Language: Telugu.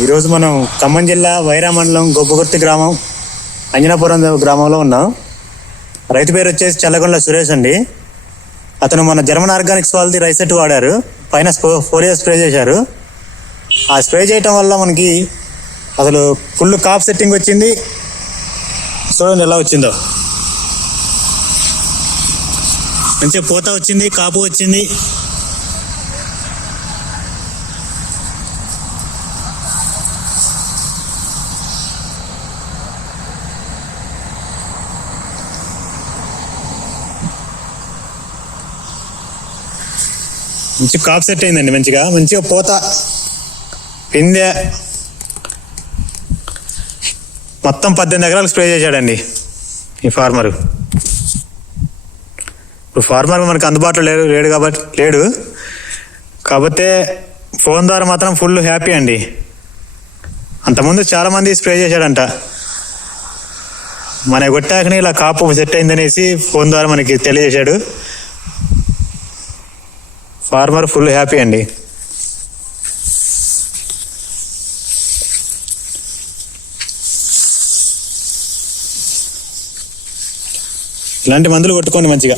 ఈరోజు మనం ఖమ్మం జిల్లా వైరా మండలం గొప్పగుర్తి గ్రామం అంజనాపురం గ్రామంలో ఉన్నాం. రైతు పేరు వచ్చేసి చల్లగొండ సురేష్ అండి. అతను మన జర్మన్ ఆర్గానిక్స్ వాళ్ళది రైసెట్ వాడారు. పైన ఫోర్ ఇయర్స్ స్ప్రే చేశారు. ఆ స్ప్రే చేయటం వల్ల మనకి అసలు ఫుల్ కాప్ సెట్టింగ్ వచ్చింది. చూడండి ఎలా వచ్చిందో. మంచిగా పూత వచ్చింది కాపు వచ్చింది. మంచి కాప్ సెట్ అయిందండి మంచిగా. మంచిగా పోత. పిందె. మొత్తం పద్దెనిమిది ఎకరాలకు స్ప్రే చేశాడండి ఈ ఫార్మర్ ఇప్పుడు ఫార్మర్ మనకు అందుబాటులో లేడు లేడు కాబట్టి లేడు. కాకపోతే ఫోన్ ద్వారా మాత్రం ఫుల్ హ్యాపీ అండి. అంతకుముందు చాలా మంది స్ప్రే చేశాడంట. మన కొట్టాకనే ఇలా కాపు సెట్ అయిందనేసి ఫోన్ ద్వారా మనకి తెలియజేశాడు. ఫార్మర్ ఫుల్ హ్యాపీ అండి. ఇలాంటి మందులు కొట్టుకోండి మంచిగా.